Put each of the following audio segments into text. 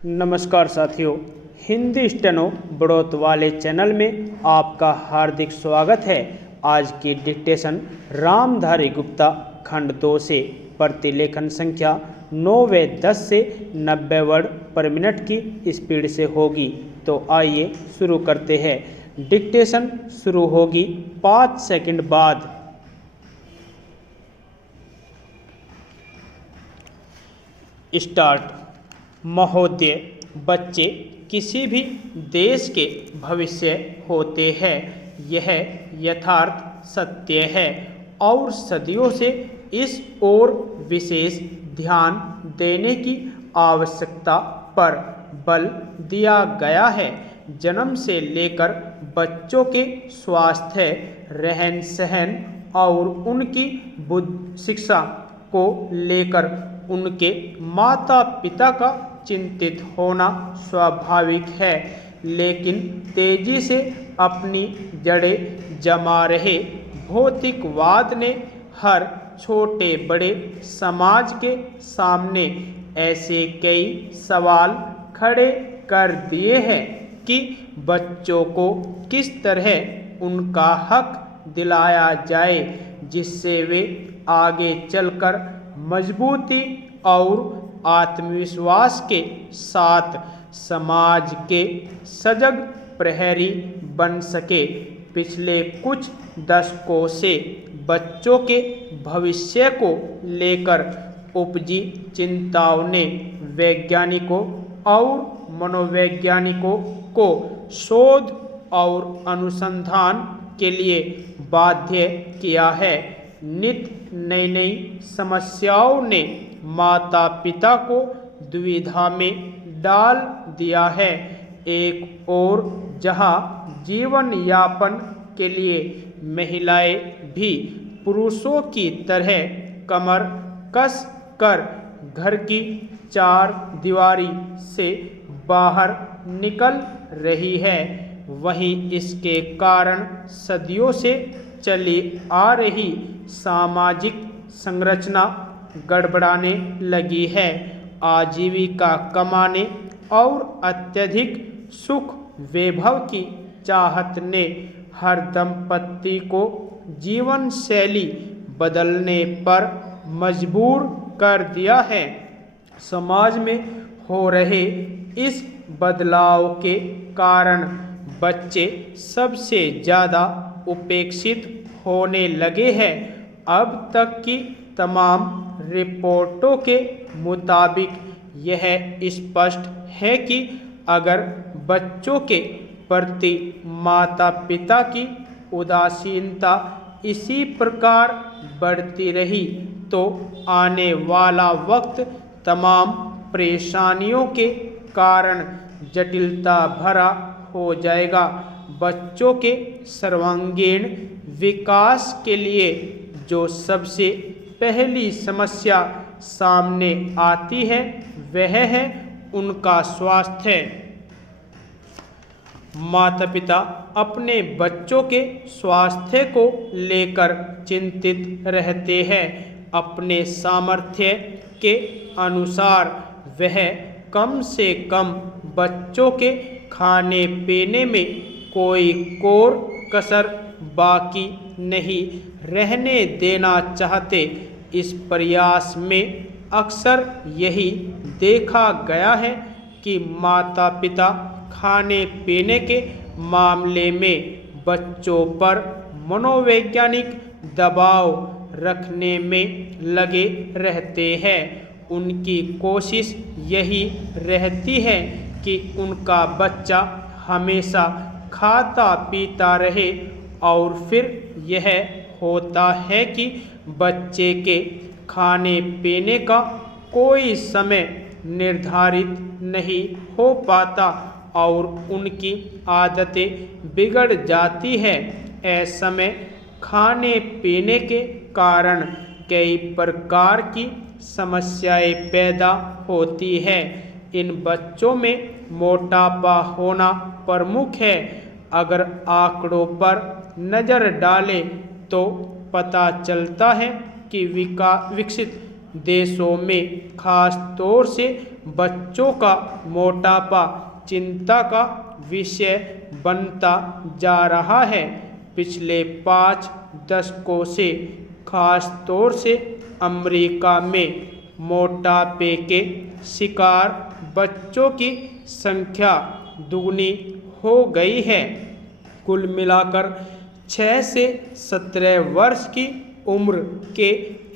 नमस्कार साथियों, हिंदी स्टेनो बढ़ोत वाले चैनल में आपका हार्दिक स्वागत है। आज की डिक्टेशन रामधारी गुप्ता खंड 2 से प्रतिलेखन संख्या 9 व 10 से 90 वर्ड पर मिनट की स्पीड से होगी। तो आइए शुरू करते हैं। डिक्टेशन शुरू होगी 5 सेकंड बाद। स्टार्ट। महोदय, बच्चे किसी भी देश के भविष्य होते हैं, यह यथार्थ सत्य है और सदियों से इस ओर विशेष ध्यान देने की आवश्यकता पर बल दिया गया है। जन्म से लेकर बच्चों के स्वास्थ्य, रहन सहन और उनकी शिक्षा को लेकर उनके माता पिता का चिंतित होना स्वाभाविक है, लेकिन तेजी से अपनी जड़ें जमा रहे भौतिकवाद ने हर छोटे बड़े समाज के सामने ऐसे कई सवाल खड़े कर दिए हैं कि बच्चों को किस तरह उनका हक दिलाया जाए, जिससे वे आगे चलकर मजबूती और आत्मविश्वास के साथ समाज के सजग प्रहरी बन सके। पिछले कुछ दशकों से बच्चों के भविष्य को लेकर उपजी चिंताओं ने वैज्ञानिकों और मनोवैज्ञानिकों को शोध और अनुसंधान के लिए बाध्य किया है। नित्य नई नई समस्याओं ने माता पिता को दुविधा में डाल दिया है। एक और जहां जीवन यापन के लिए महिलाएं भी पुरुषों की तरह कमर कस कर घर की चार दीवारी से बाहर निकल रही है, वहीं इसके कारण सदियों से चली आ रही सामाजिक संरचना गड़बड़ाने लगी है। आजीविका कमाने और अत्यधिक सुख वैभव की चाहत ने हर दंपत्ति को जीवन शैली बदलने पर मजबूर कर दिया है। समाज में हो रहे इस बदलाव के कारण बच्चे सबसे ज़्यादा उपेक्षित होने लगे हैं। अब तक की तमाम रिपोर्टों के मुताबिक यह स्पष्ट है कि अगर बच्चों के प्रति माता पिता की उदासीनता इसी प्रकार बढ़ती रही तो आने वाला वक्त तमाम परेशानियों के कारण जटिलता भरा हो जाएगा। बच्चों के सर्वांगीण विकास के लिए जो सबसे पहली समस्या सामने आती है वह है उनका स्वास्थ्य। माता पिता अपने बच्चों के स्वास्थ्य को लेकर चिंतित रहते हैं। अपने सामर्थ्य के अनुसार वह कम से कम बच्चों के खाने पीने में कोई कोर कसर बाकी नहीं रहने देना चाहते। इस प्रयास में अक्सर यही देखा गया है कि माता पिता खाने पीने के मामले में बच्चों पर मनोवैज्ञानिक दबाव रखने में लगे रहते हैं। उनकी कोशिश यही रहती है कि उनका बच्चा हमेशा खाता पीता रहे और फिर यह होता है कि बच्चे के खाने पीने का कोई समय निर्धारित नहीं हो पाता और उनकी आदतें बिगड़ जाती हैं। ऐसे में खाने पीने के कारण कई प्रकार की समस्याएं पैदा होती हैं। इन बच्चों में मोटापा होना प्रमुख है। अगर आंकड़ों पर नज़र डालें तो पता चलता है कि विकसित देशों में खास तौर से बच्चों का मोटापा चिंता का विषय बनता जा रहा है। पिछले 5 दशकों से खास तौर से अमेरिका में मोटापे के शिकार बच्चों की संख्या दुगनी हो गई है। कुल मिलाकर 6 से 17 वर्ष की उम्र के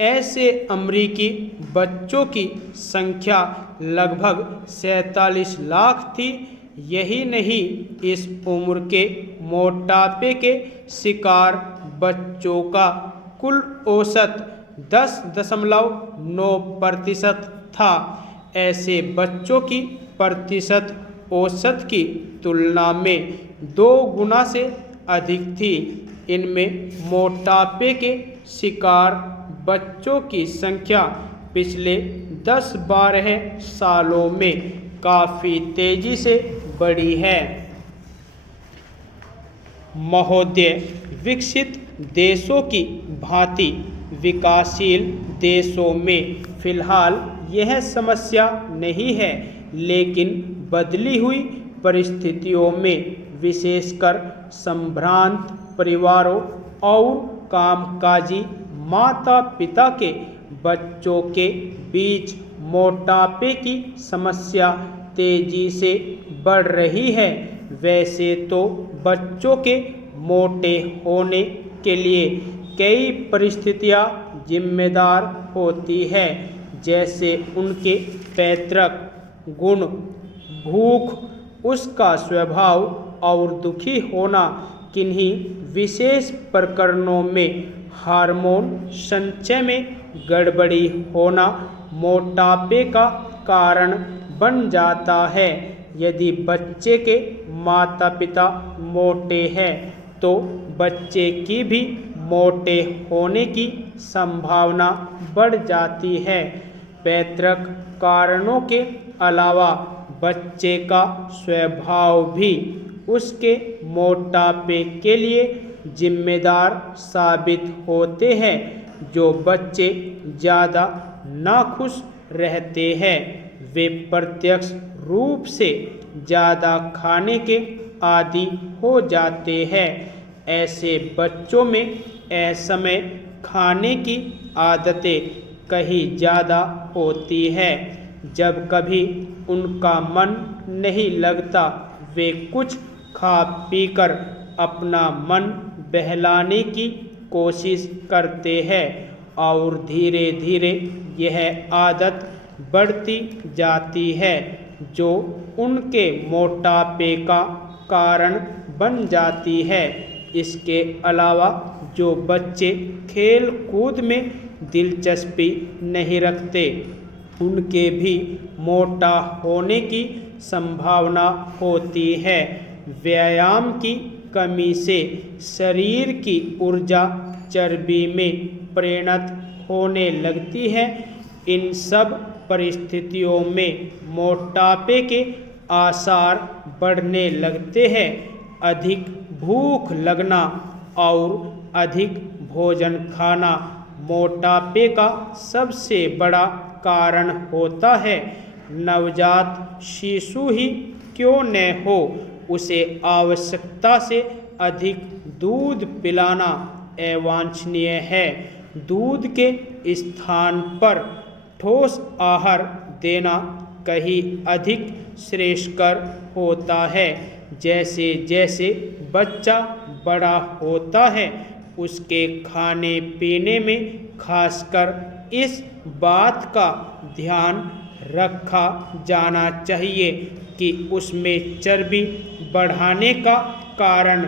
ऐसे अमेरिकी बच्चों की संख्या लगभग 47 लाख थी। यही नहीं, इस उम्र के मोटापे के शिकार बच्चों का कुल औसत 10.9% था। ऐसे बच्चों की प्रतिशत औसत की तुलना में 2 गुना से अधिक थी। इनमें मोटापे के शिकार बच्चों की संख्या पिछले 10-12 सालों में काफ़ी तेजी से बढ़ी है। महोदय, विकसित देशों की भांति विकासशील देशों में फिलहाल यह समस्या नहीं है, लेकिन बदली हुई परिस्थितियों में विशेषकर संभ्रांत परिवारों और कामकाजी माता पिता के बच्चों के बीच मोटापे की समस्या तेजी से बढ़ रही है। वैसे तो बच्चों के मोटे होने के लिए कई परिस्थितियां जिम्मेदार होती हैं, जैसे उनके पैतृक गुण, भूख, उसका स्वभाव और दुखी होना। किन्हीं विशेष प्रकरणों में हार्मोन संचय में गड़बड़ी होना मोटापे का कारण बन जाता है। यदि बच्चे के माता पिता मोटे हैं तो बच्चे की भी मोटे होने की संभावना बढ़ जाती है। पैतृक कारणों के अलावा बच्चे का स्वभाव भी उसके मोटापे के लिए जिम्मेदार साबित होते हैं। जो बच्चे ज़्यादा नाखुश रहते हैं वे प्रत्यक्ष रूप से ज़्यादा खाने के आदी हो जाते हैं। ऐसे बच्चों में असमय खाने की आदतें कहीं ज़्यादा होती है। जब कभी उनका मन नहीं लगता वे कुछ खा पीकर अपना मन बहलाने की कोशिश करते हैं और धीरे धीरे यह आदत बढ़ती जाती है, जो उनके मोटापे का कारण बन जाती है। इसके अलावा जो बच्चे खेल कूद में दिलचस्पी नहीं रखते उनके भी मोटा होने की संभावना होती है। व्यायाम की कमी से शरीर की ऊर्जा चर्बी में परिणत होने लगती है। इन सब परिस्थितियों में मोटापे के आसार बढ़ने लगते हैं। अधिक भूख लगना और अधिक भोजन खाना मोटापे का सबसे बड़ा कारण होता है। नवजात शिशु ही क्यों न हो, उसे आवश्यकता से अधिक दूध पिलाना अवांछनीय है। दूध के स्थान पर ठोस आहार देना कहीं अधिक श्रेयस्कर होता है। जैसे जैसे बच्चा बड़ा होता है उसके खाने पीने में खासकर इस बात का ध्यान रखा जाना चाहिए कि उसमें चर्बी बढ़ाने का कारण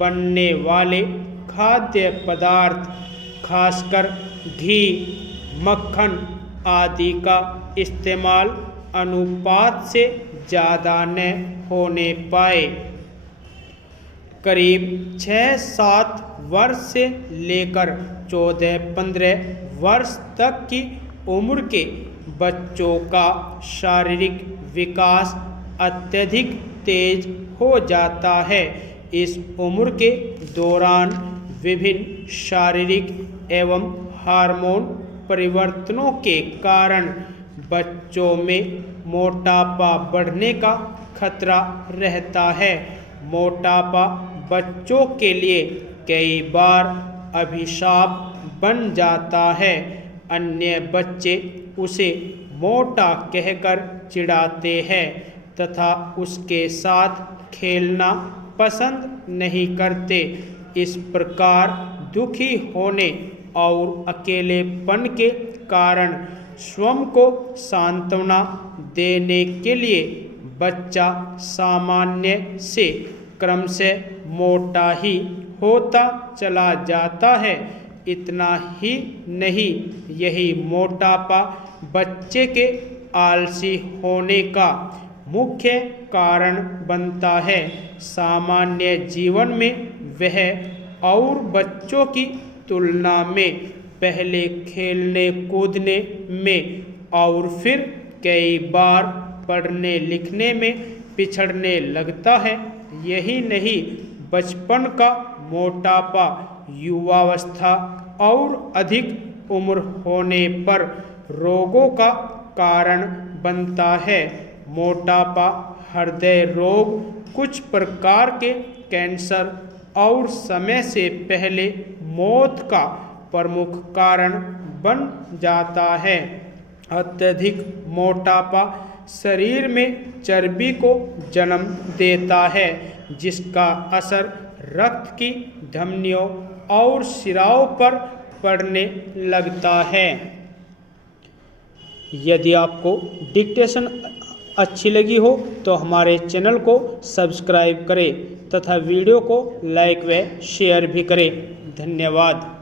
बनने वाले खाद्य पदार्थ खासकर घी, मक्खन आदि का इस्तेमाल अनुपात से ज़्यादा न होने पाए। करीब 6-7 वर्ष से लेकर 14-15 वर्ष तक की उम्र के बच्चों का शारीरिक विकास अत्यधिक तेज हो जाता है। इस उम्र के दौरान विभिन्न शारीरिक एवं हार्मोन परिवर्तनों के कारण बच्चों में मोटापा बढ़ने का खतरा रहता है। मोटापा बच्चों के लिए कई बार अभिशाप बन जाता है। अन्य बच्चे उसे मोटा कहकर चिढ़ाते हैं तथा उसके साथ खेलना पसंद नहीं करते। इस प्रकार दुखी होने और अकेलेपन के कारण स्वयं को सांत्वना देने के लिए बच्चा सामान्य से क्रमशः मोटा ही होता चला जाता है। इतना ही नहीं, यही मोटापा बच्चे के आलसी होने का मुख्य कारण बनता है। सामान्य जीवन में वह और बच्चों की तुलना में पहले खेलने कूदने में और फिर कई बार पढ़ने लिखने में पिछड़ने लगता है। यही नहीं, बचपन का मोटापा युवावस्था और अधिक उम्र होने पर रोगों का कारण बनता है। मोटापा, हृदय रोग, कुछ प्रकार के कैंसर और समय से पहले मौत का प्रमुख कारण बन जाता है। अत्यधिक मोटापा शरीर में चर्बी को जन्म देता है, जिसका असर रक्त की धमनियों और शिराओं पर पड़ने लगता है। यदि आपको डिक्टेशन अच्छी लगी हो तो हमारे चैनल को सब्सक्राइब करें तथा वीडियो को लाइक व शेयर भी करें। धन्यवाद।